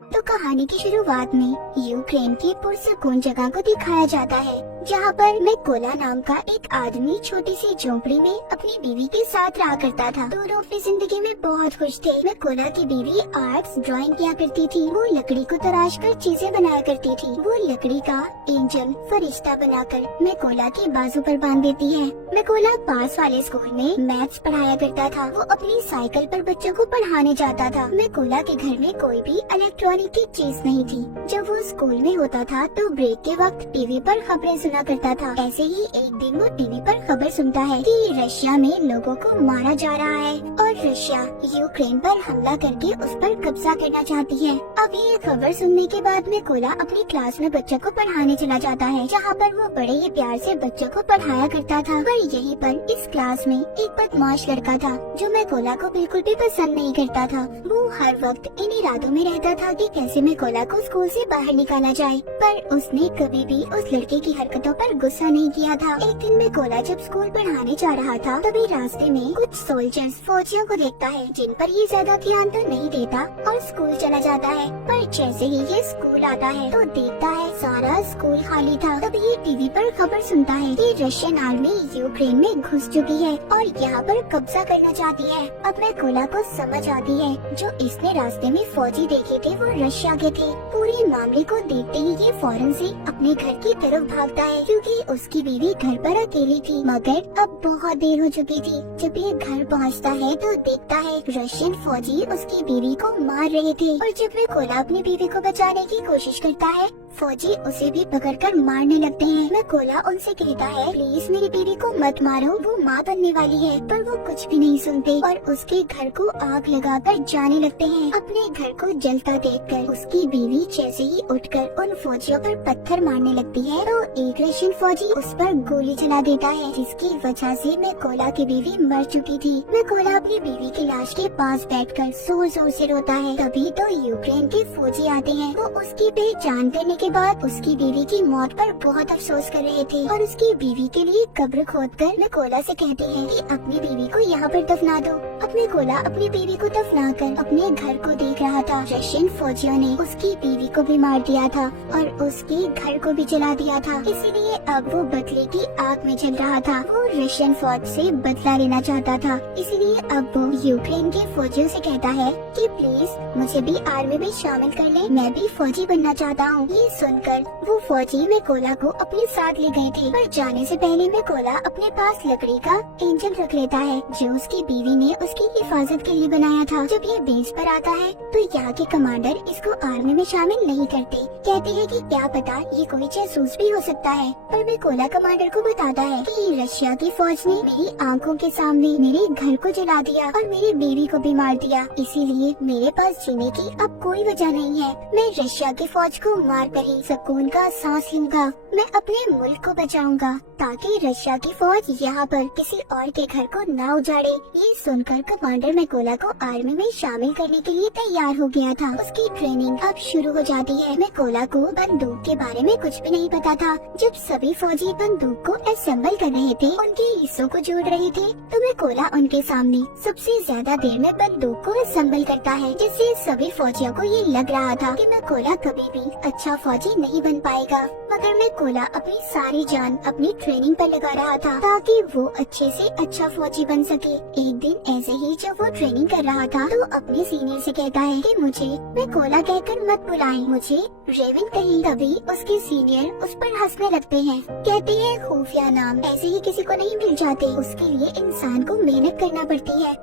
तो कहानी की शुरुआत में यूक्रेन की पुरसकून जगह को दिखाया जाता है, जहाँ पर मिकोला नाम का एक आदमी छोटी सी झोंपड़ी में अपनी बीवी के साथ रहा करता था। दोनों अपनी जिंदगी में बहुत खुश थे। मिकोला की बीवी आर्ट्स ड्राइंग किया करती थी। वो लकड़ी को तराश कर चीजें बनाया करती थी। वो लकड़ी का एंजल फरिश्ता बनाकर मिकोला की बाजू पर बांध देती है। मिकोला पास वाले स्कूल में मैथ्स पढ़ाया करता था। वो अपनी साइकिल पर बच्चों को पढ़ाने जाता था। मिकोला के घर में कोई भी इलेक्ट्रॉनिक की चीज नहीं थी। जब वो स्कूल में होता था तो ब्रेक के वक्त टीवी पर खबरें सुना करता था। ऐसे ही एक दिन वो टीवी पर खबर सुनता है कि रशिया में लोगों को मारा जा रहा है और रशिया यूक्रेन पर हमला करके उस पर कब्जा करना चाहती है। अब ये खबर सुनने के बाद मिकोला अपनी क्लास में बच्चों को पढ़ाने चला जाता है, जहाँ पर वो बड़े ही प्यार से बच्चों को पढ़ाया करता था। पर यहीं पर इस क्लास में एक बदमाश लड़का था जो मिकोला को बिल्कुल भी पसंद नहीं करता था। वो हर वक्त इन इरादों में रहता था कि कैसे मिकोला को स्कूल से बाहर निकाला जाए, पर उसने कभी भी उस लड़के की हरकतों पर गुस्सा नहीं किया था। एक दिन मिकोला जब स्कूल पढ़ाने जा रहा था, तभी रास्ते में कुछ सोल्जर्स फौजियों को देखता है, जिन पर ये ज्यादा ध्यान तो नहीं देता और स्कूल चला जाता है। पर जैसे ही ये स्कूल आता है तो देखता है सारा स्कूल खाली था। तभी ये टीवी पर खबर सुनता है कि रशियन आर्मी यूक्रेन में घुस चुकी है और यहाँ पर कब्जा करना चाहती है। अब मिकोला को समझ आती है जो इसने रास्ते में फौजी देखे थे वो रशिया के थे। पूरे मामले को देखते ही ये फौरन से अपने घर की तरफ भागता है, क्योंकि उसकी बीवी घर पर अकेली थी। मगर अब बहुत देर हो चुकी थी। जब ये घर पहुंचता है तो देखता है रशियन फौजी उसकी बीवी को मार रहे थे और जब मिकोला अपनी बीवी को बचाने की कोशिश करता है, फौजी उसे भी पकड़कर मारने लगते हैं। मिकोला उनसे कहता है, प्लीज मेरी बीवी को मत मारो, वो माँ बनने वाली है। पर वो कुछ भी नहीं सुनते और उसके घर को आग लगाकर जाने लगते हैं। अपने घर को जलता देखकर उसकी बीवी जैसे ही उठकर उन फौजियों पर पत्थर मारने लगती है तो एक रशियन फौजी उस पर गोली चला देता है, जिसकी वजह से मिकोला की बीवी मर चुकी थी। मिकोला अपनी बीवी की लाश के पास बैठकर जोर जोर से रोता है। तभी तो यूक्रेन के फौजी आते हैं। वो उसकी पहचान करने के बाद उसकी बीवी की मौत पर बहुत अफसोस कर रहे थे और उसकी बीवी के लिए कब्र खोदकर मिकोला से कहते हैं कि अपनी बीवी को यहाँ पर दफना दो। अब मिकोला अपनी बीवी को दफनाकर अपने घर को देख रहा था। रशियन फौजियों ने उसकी बीवी को भी मार दिया था और उसके घर को भी जला दिया था, इसीलिए अब वो बदले की आग में जल रहा था। वो रशियन फौज से बदला लेना चाहता था, इसीलिए अब वो यूक्रेन के फौजियों से कहता है कि प्लीज मुझे भी आर्मी में शामिल कर ले, मैं भी फौजी बनना चाहता हूँ। ये सुनकर वो फौजी मिकोला को अपने साथ ले गए थे, पर जाने से पहले मिकोला अपने पास लकड़ी का एंजल रख लेता है जो उसकी बीवी ने उसकी हिफाजत के लिए बनाया था। जब ये बेस पर आता है तो यहाँ के कमांडर इसको आर्मी में शामिल नहीं करते, कहते हैं कि क्या पता ये कोई जासूस भी हो सकता है। पर मिकोला कमांडर को बताता है कि रशिया की फौज ने मेरी आंखों के सामने मेरे घर को जला दिया और मेरी बीवी को भी मार दिया, इसीलिए मेरे पास जीने की अब कोई वजह नहीं है। मैं रशिया की फौज को मार कर ही सुकून का सांस लूंगा। मैं अपने मुल्क को बचाऊंगा ताकि रशिया की फौज यहाँ पर किसी और के घर को ना उजाड़े। ये सुनकर कमांडर मिकोला को आर्मी में शामिल करने के लिए तैयार हो गया था। उसकी ट्रेनिंग अब शुरू हो जाती है। मिकोला को बंदूक के बारे में कुछ भी नहीं पता था। जब सभी फौजी बंदूक को असेंबल कर रहे थे, उनके हिस्सों को जोड़ रहे थे, तो मिकोला उनके सामने सबसे ज्यादा देर में बंदूक को असेंबल करता है, जिससे सभी फौजियों को ये लग रहा था कि मिकोला कभी भी अच्छा फौजी नहीं बन पाएगा। मगर मिकोला अपनी सारी जान अपनी ट्रेनिंग पर लगा रहा था ताकि वो अच्छे से अच्छा फौजी बन सके। एक दिन ऐसे ही जब वो ट्रेनिंग कर रहा था तो अपने सीनियर से कहता है कि मुझे मिकोला कहकर मत बुलाएं, मुझे रेविन कहें। तभी उसके सीनियर उस पर हंसने लगते हैं, कहते हैं खुफिया नाम ऐसे ही किसी को नहीं मिल जाते, उसके लिए इंसान को मेहनत करना पड़ती है।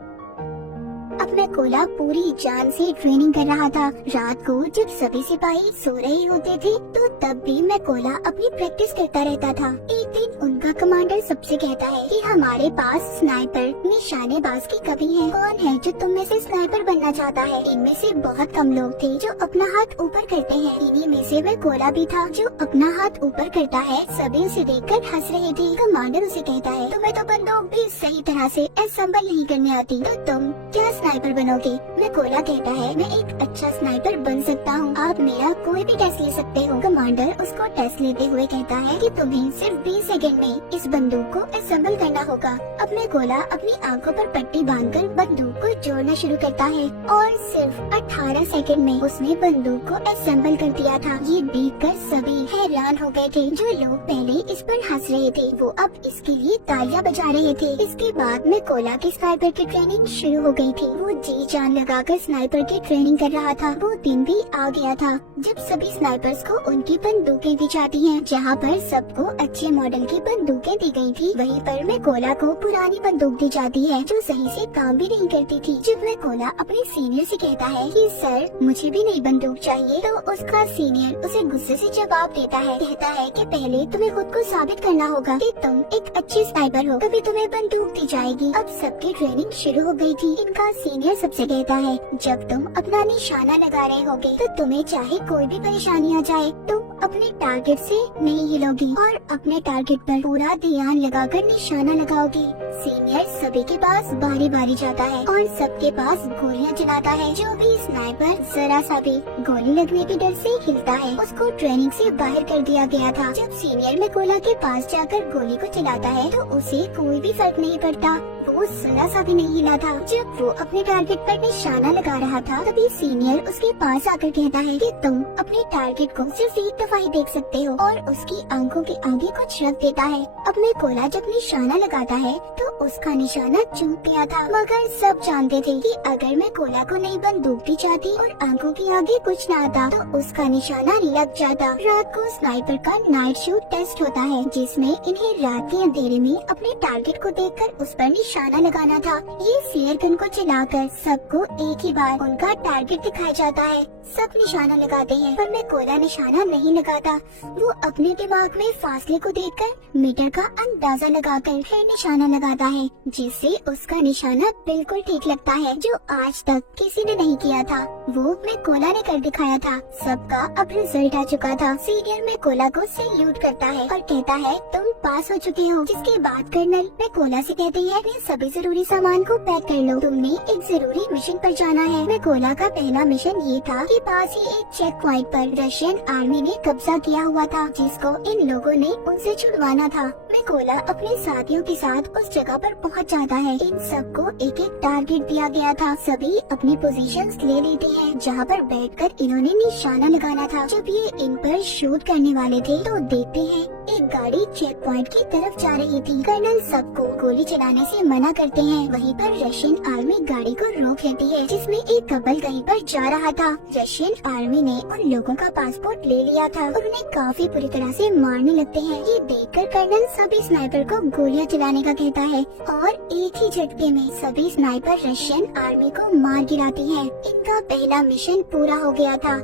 अब मिकोला पूरी जान से ट्रेनिंग कर रहा था। रात को जब सभी सिपाही सो रहे होते थे तो तब भी मिकोला अपनी प्रैक्टिस करता रहता था। एक दिन उनका कमांडर सबसे कहता है कि हमारे पास स्नाइपर निशानेबाज की कमी है। कौन है जो तुम में से स्नाइपर बनना चाहता है? इनमें से बहुत कम लोग थे जो अपना हाथ ऊपर करते हैं। इन्हीं में से मिकोला भी था जो अपना हाथ ऊपर करता है। सभी उसे देखकर हंस रहे थे। कमांडर उसे कहता है, तुम्हें तो बंदूक भी सही तरह से असेंबल नहीं करने आती, तो तुम क्या स्नाइपर बनोगे। मैकोला कहता है मैं एक अच्छा स्नाइपर बन सकता हूँ, आप मेरा कोई भी टेस्ट ले सकते हो। कमांडर उसको टेस्ट लेते हुए कहता है कि तुम्हें सिर्फ 20 सेकंड में इस बंदूक को असेंबल करना होगा। अब मैकोला अपनी आंखों पर पट्टी बांधकर बंदूक को जोड़ना शुरू करता है और सिर्फ 18 सेकंड में उसने बंदूक को असेंबल कर दिया था। ये देखकर सभी हैरान हो गए थे। जो लोग पहले इस पर हंस रहे थे वो अब इसके लिए तालियां बजा रहे थे। इसके बाद मैकोला की स्नाइपर की ट्रेनिंग शुरू हो गई थी। वो जी जान लगाकर स्नाइपर की ट्रेनिंग कर रहा था। वो दिन भी आ गया था जब सभी स्नाइपर्स को उनकी बंदूकें दी जाती हैं। जहाँ पर सबको अच्छे मॉडल की बंदूकें दी गई थी, वहीं पर मैकोला को पुरानी बंदूक दी जाती है जो सही से काम भी नहीं करती थी। जब मैकोला अपने सीनियर से कहता है कि सर मुझे भी नई बंदूक चाहिए, तो उसका सीनियर उसे गुस्से से जवाब देता है। कहता है कि पहले तुम्हें खुद को साबित करना होगा कि तुम एक अच्छी स्नाइपर हो, तभी तुम्हें बंदूक दी जाएगी। अब सबकी ट्रेनिंग शुरू हो गई थी। इनका सीनियर सबसे कहता है जब तुम अपना निशाना लगा रहे होगे तो तुम्हें चाहे कोई भी परेशानी आ जाए, तुम अपने टारगेट से नहीं हिलोगी और अपने टारगेट पर पूरा ध्यान लगाकर निशाना लगाओगी। सीनियर सभी के पास बारी बारी जाता है और सबके पास गोलियां चलाता है। जो भी स्नाइपर जरा सा भी गोली लगने के डर से हिलता है उसको ट्रेनिंग से बाहर कर दिया गया था। जब सीनियर मैकोला के पास जाकर गोली को चलाता है तो उसे कोई भी फर्क नहीं पड़ता, वो जरा सा भी नहीं हिला था। जब वो अपने टारगेट पर निशाना लगा रहा था तभी सीनियर उसके पास आकर कहता है कि तुम अपने टारगेट को सिर्फ एक दफा ही देख सकते हो और उसकी आंखों के आगे कुछ रख देता है। अब मैकोला जब निशाना लगाता है तो उसका निशाना चूक गया था, मगर सब जानते थे कि अगर मैकोला को नई बंदूक दी जाती और आंखों के आगे कुछ न आता तो उसका निशाना लग जाता। रात को स्नाइपर का नाइट शूट टेस्ट होता है जिसमें इन्हें रात के अंधेरे में अपने टारगेट को देखकर उस पर निशाना लगाना था। ये फ्लेयर गन को चलाकर सबको एक ही बार उनका टारगेट दिखाया जाता है। सब निशाना लगाते हैं पर मैकोला निशाना नहीं लगाता। वो अपने दिमाग में फासले को देखकर मीटर का अंदाजा लगाकर फिर निशाना लगाता है जिससे उसका निशाना बिल्कुल ठीक लगता है, जो आज तक किसी ने नहीं किया था। वो मैकोला ने कर दिखाया था। सबका अब रिजल्ट आ चुका था। सीनियर मैकोला को सैल्यूट करता है और कहता है तुम पास हो चुके हो। जिसके बाद कर्नल मैकोला से कहते हैं अपने सभी जरूरी सामान को पैक कर लो, तुमने एक जरूरी मिशन पर जाना है। मैकोला का पहला मिशन ये था कि पास ही एक चेक पॉइंट पर रशियन आर्मी ने कब्जा किया हुआ था जिसको इन लोगों ने उनसे छुड़वाना था। मैकोला अपने साथियों के साथ उस जगह पर पहुंच जाता है। इन सबको एक एक टारगेट दिया गया था। सभी अपनी पोजीशंस ले लेते हैं जहां पर बैठकर इन्होंने निशाना लगाना था। जब ये इन पर शूट करने वाले थे तो देखते हैं एक गाड़ी चेक पॉइंट की तरफ जा रही थी। कर्नल सबको गोली चलाने से मना करते हैं। वहीं पर रशियन आर्मी गाड़ी को रोक लेती है जिसमें एक कपल कहीं पर जा रहा था। रशियन आर्मी ने उन लोगों का पासपोर्ट ले लिया था और उन्हें काफी बुरी तरह से मारने लगते हैं। ये देखकर कर्नल सभी स्नाइपर को गोलियां चलाने का कहता है और एक ही झटके में सभी स्नाइपर रशियन आर्मी को मार गिराती हैं। इनका पहला मिशन पूरा हो गया था।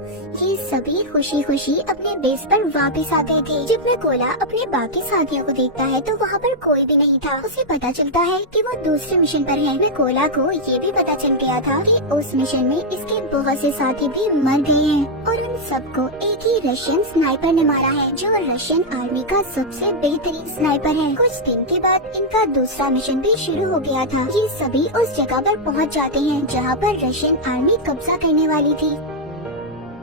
ये सभी खुशी खुशी अपने बेस पर वापस आ गए थे। जब मैकोला अपने बाकी साथियों को देखता है तो वहाँ पर कोई भी नहीं था। उसे पता चलता है कि वो दूसरे मिशन पर है। मैकोला को ये भी पता चल गया था कि उस मिशन में इसके बहुत से साथी भी मर गए हैं और उन सबको एक ही रशियन स्नाइपर ने मारा है जो रशियन आर्मी का सबसे बेहतरीन स्नाइपर है। कुछ दिन के बाद इनका दूसरा मिशन भी शुरू हो गया था। ये सभी उस जगह पर पहुंच जाते हैं जहां पर रशियन आर्मी कब्जा करने वाली थी।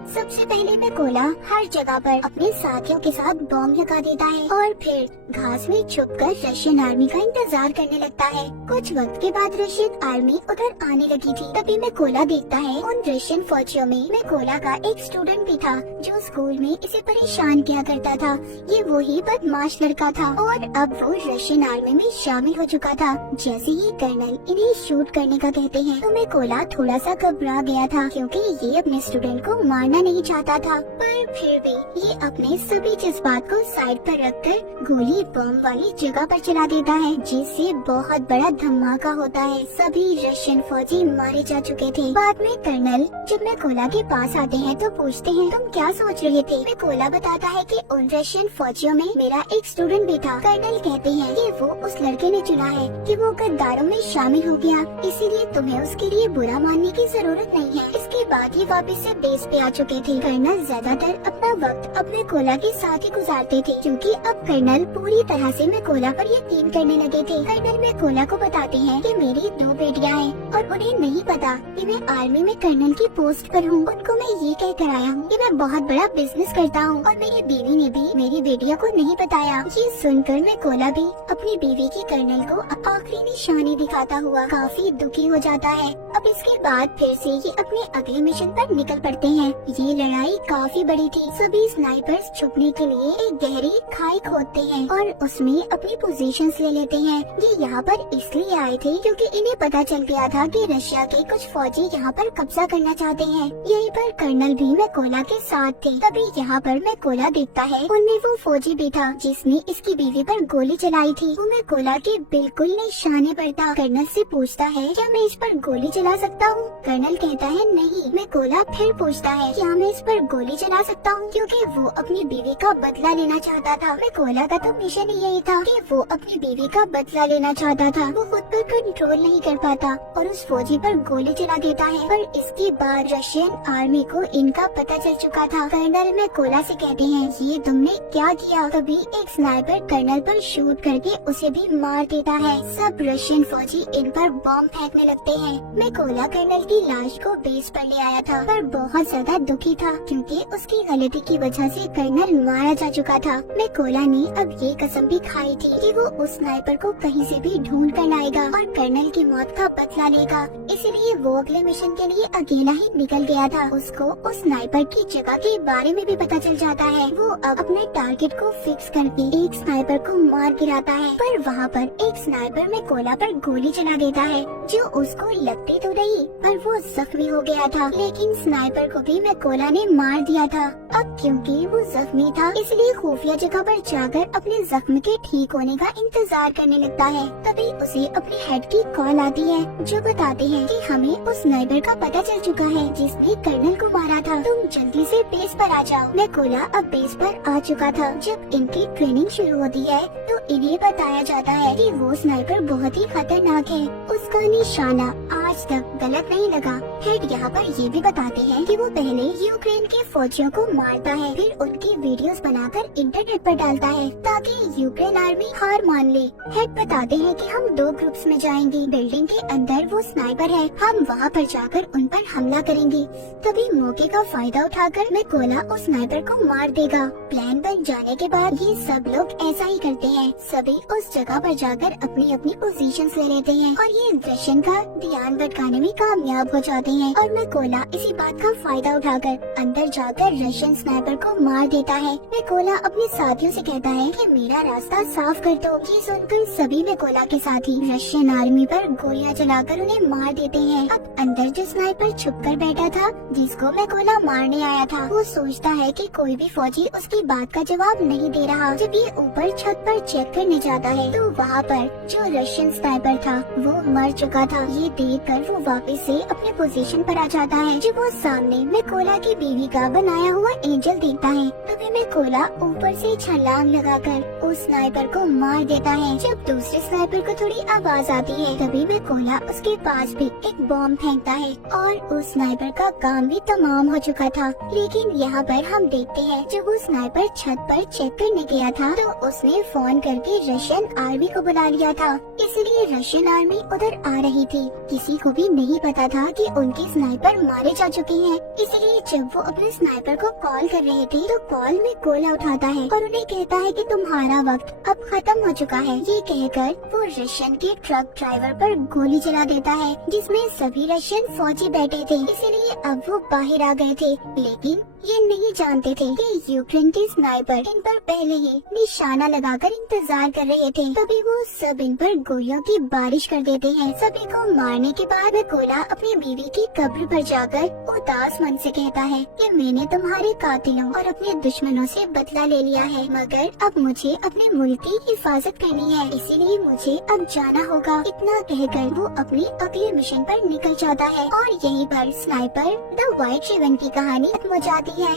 सबसे पहले मैकोला हर जगह पर अपने साथियों के साथ बॉम्ब लगा देता है और फिर घास में छुपकर रशियन आर्मी का इंतजार करने लगता है। कुछ वक्त के बाद रशियन आर्मी उधर आने लगी थी। तभी मैकोला देखता है उन रशियन फौजियों में मैकोला का एक स्टूडेंट भी था जो स्कूल में इसे परेशान किया करता था। ये वही बदमाश लड़का था और अब वो रशियन आर्मी में शामिल हो चुका था। जैसे ही कर्नल इन्हें शूट करने का कहते हैं तो मैकोला थोड़ा सा घबरा गया था क्योंकि ये अपने स्टूडेंट को मारना नहीं चाहता था, पर फिर भी ये अपने सभी जज्बात को साइड पर रखकर गोली बम वाली जगह पर चला देता है जिससे बहुत बड़ा धमाका होता है। सभी रशियन फौजी मारे जा चुके थे। बाद में कर्नल जब मैकोला के पास आते हैं तो पूछते हैं तुम क्या सोच रहे थे। मैकोला बताता है कि उन रशियन फौजियों में मेरा एक स्टूडेंट भी था। कर्नल कहते हैं कि वो उस लड़के ने चुना है कि वो गद्दारों में शामिल हो गया, इसीलिए तुम्हें उसके लिए बुरा मानने की जरूरत नहीं है। इसके उसके बाद ही वापस से बेस पे आ चुके थे। कर्नल ज्यादातर अपना वक्त अपने कोला के साथ ही गुजारते थे, क्योंकि अब कर्नल पूरी तरह से मैकोला पर यकीन करने लगे थे। कर्नल मैकोला को बताते हैं कि मेरी 2 बेटियां हैं और उन्हें नहीं पता कि मैं आर्मी में कर्नल की पोस्ट पर हूँ। उनको मैं ये कह कर आया हूँ कि मैं बहुत बड़ा बिजनेस करता हूँ और मेरी बीवी ने भी मेरी बेटियों को नहीं बताया। ये सुनकर मैकोला भी अपनी बीवी की कर्नल को आखिरी निशानी दिखाता हुआ काफी दुखी हो जाता है। अब इसके बाद फिर से ये अपने अगले मिशन पर निकल पड़ते हैं। ये लड़ाई काफी बड़ी थी। सभी स्नाइपर्स छुपने के लिए एक गहरी खाई खोदते हैं और उसमें अपनी पोजीशंस ले लेते हैं। ये यहाँ पर इसलिए आए थे क्योंकि इन्हें पता चल गया था कि रशिया के कुछ फौजी यहाँ पर कब्जा करना चाहते हैं। यहीं पर कर्नल भी मैकोला के साथ थे। तभी यहाँ पर मैकोला देखता है उनमें वो फौजी भी था जिसने इसकी बीवी पर गोली चलाई थी। वो मैकोला के बिल्कुल निशाने पर था। कर्नल से पूछता है क्या मैं इस पर गोली चला सकता हूँ? कर्नल कहता है नहीं। मैकोला फिर पूछता है क्या मैं इस पर गोली चला सकता हूँ, क्योंकि वो अपनी बीवी का बदला लेना चाहता था। मैकोला का तो मिशन ही यही था कि वो अपनी बीवी का बदला लेना चाहता था। वो खुद पर कंट्रोल नहीं कर पाता और उस फौजी पर गोली चला देता है। पर इसके बाद रशियन आर्मी को इनका पता चल चुका था। कर्नल मैकोला से कहते हैं ये तुमने क्या किया? तभी एक स्नाइपर कर्नल पर शूट करके उसे भी मार देता है। सब रशियन फौजी इन पर बॉम्ब फेंकने लगते हैं। मैकोला कर्नल की लाश को बेस पर ले आया था पर बहुत ज्यादा दुखी था क्योंकि उसकी गलती की वजह से कर्नल मारा जा चुका था। मैकोला ने अब ये कसम भी खाई थी कि वो उस स्नाइपर को कहीं से भी ढूंढ कर लाएगा और कर्नल की मौत का बदला लेगा। इसलिए वो अगले मिशन के लिए अकेला ही निकल गया था। उसको उस स्नाइपर की जगह के बारे में भी पता चल जाता है। वो अब अपने टारगेट को फिक्स करके एक स्नाइपर को मार गिराता है, पर वहाँ पर एक स्नाइपर मैकोला पर गोली चला देता है जो उसको लगती तो नहीं पर वो जख्मी हो गया था। लेकिन स्नाइपर को भी मैकोला ने मार दिया था। अब क्योंकि वो जख्मी था इसलिए खुफिया जगह पर जाकर अपने जख्म के ठीक होने का इंतजार करने लगता है। तभी उसे अपने हेड की कॉल आती है जो बताते हैं कि हमें उस स्नाइपर का पता चल चुका है जिसने कर्नल को मारा था। तुम जल्दी से बेस पर आ जाओ। मैकोला अब बेस पर आ चुका था। जब इनकी ट्रेनिंग शुरू होती है तो इन्हें बताया जाता है कि वो स्नाइपर बहुत ही खतरनाक है। उसका निशाना आज तक गलत नहीं लगा। हेड यहाँ पर ये भी बताते हैं कि वो पहले यूक्रेन के फौजियों को मारता है, फिर उनकी वीडियोस बनाकर इंटरनेट पर डालता है ताकि यूक्रेन आर्मी हार मान ले। हेड बताते हैं कि हम 2 ग्रुप्स में जाएंगे। बिल्डिंग के अंदर वो स्नाइपर है, हम वहाँ पर जाकर उन पर हमला करेंगे। तभी मौके का फायदा उठाकर मैकोला उस स्नाइपर को मार देगा। प्लान बन जाने के बाद ये सब लोग ऐसा ही करते हैं। सभी उस जगह पर जाकर अपनी अपनी पोजीशंस ले लेते हैं और ये रशियन का ध्यान भटकाने में कामयाब हो जाते हैं। और मैकोला इसी बात का फायदा उठाकर अंदर जाकर रशियन स्नाइपर को मार देता है। मैकोला अपने साथियों से कहता है कि मेरा रास्ता साफ कर दो। ये सुनकर सभी मैकोला के साथी रशियन आर्मी पर गोलियां चलाकर उन्हें मार देते हैं। अब अंदर जो स्नाइपर छुप कर बैठा था जिसको मैकोला मारने आया था, वो सोचता है कि कोई भी फौजी उसकी बात का जवाब नहीं दे रहा। जब ये ऊपर छत पर चेक करने जाता है तो वहाँ पर जो रशियन स्नाइपर था वो मर चुका था। ये देखकर वो वापस से अपने पोजीशन पर आ जाता है। जब वो सामने मैकोला की बीवी का बनाया हुआ एंजल देखता है तभी मैकोला ऊपर से छलांग लगाकर उस स्नाइपर को मार देता है। जब दूसरे स्नाइपर को थोड़ी आवाज आती है तभी मैकोला उसके पास भी एक बॉम्ब फेंकता है और उस स्नाइपर का काम भी तमाम हो चुका था। लेकिन यहाँ पर हम देखते हैं जब वो स्नाइपर छत पर चेक करने गया था तो उसने फोन करके रशियन आर्मी को बुला लिया था। इसलिए रशियन आर्मी उधर आ रही थी। किसी को भी नहीं पता था कि उनके स्नाइपर मारे जा चुके हैं। इसलिए जब वो अपने स्नाइपर को कॉल कर रहे थे तो कॉल में कोला उठाता है और उन्हें कहता है कि तुम्हारा वक्त अब खत्म हो चुका है। ये कहकर वो रशियन के ट्रक ड्राइवर पर गोली चला देता है जिसमें सभी रशियन फौजी बैठे थे। इसलिए अब वो बाहर आ गए थे, लेकिन ये नहीं जानते थे कि यूक्रेन के स्नाइपर इन पर पहले ही निशाना लगाकर इंतजार कर रहे थे। तभी वो सब इन पर गोलियों की बारिश कर देते हैं। सभी को मारने के बाद मैकोला अपनी बीवी की कब्र पर जाकर उदास मन से कहता है कि मैंने तुम्हारे कातिलों और अपने दुश्मनों से बदला ले लिया है, मगर अब मुझे अपने मुल्क की हिफाजत करनी है, इसीलिए मुझे अब जाना होगा। इतना कहकर वो अपने अगले मिशन पर निकल जाता है और यहीं पर स्नाइपर द व्हाइट रेवन की कहानी खत्म हो जाती है।